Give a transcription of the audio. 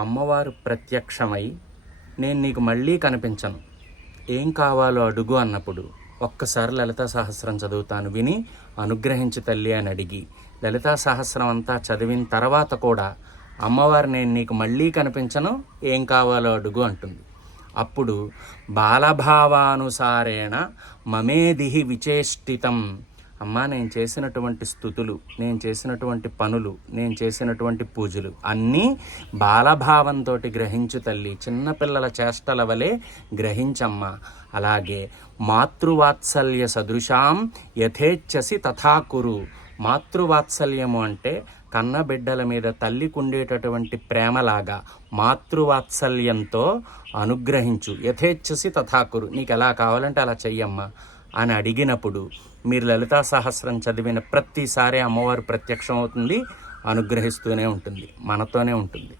అమ్మవారు ప్రత్యక్షమై నేను నీకు మళ్ళీ కనిపించను. ఏం కావాలో అడుగు అన్నప్పుడు ఒక్కసారి లలితా సహస్రం చదువుతాను విని అనుగ్రహించి తల్లి అని అడిగి లలితా సహస్రం అంతా చదివిన తర్వాత కూడా అమ్మవారు నేను నీకు మళ్ళీ కనిపించను ఏం కావాలో అడుగు అంటుంది. అప్పుడు బాలభావానుసారేణ మమేదిహి విచేష్టితం అమ్మా నేను చేసినటువంటి స్థుతులు నేను చేసినటువంటి పనులు నేను చేసినటువంటి పూజలు అన్నీ బాలభావంతో గ్రహించు తల్లి. చిన్నపిల్లల చేష్టల వలె గ్రహించమ్మా. అలాగే మాతృవాత్సల్య సదృశాం యథేచ్ఛసి తథాకురు మాతృవాత్సల్యము అంటే కన్నబిడ్డల మీద తల్లికి ఉండేటటువంటి ప్రేమలాగా మాతృవాత్సల్యంతో అనుగ్రహించు. యథేచ్ఛసి తథాకురు నీకు ఎలా కావాలంటే అలా చెయ్యమ్మా. అని అడిగినప్పుడు మీరు లలితా సహస్రం చదివిన ప్రతిసారి అమ్మవారు ప్రత్యక్షం అవుతుంది అనుగ్రహిస్తూనే ఉంటుంది మనతోనే ఉంటుంది.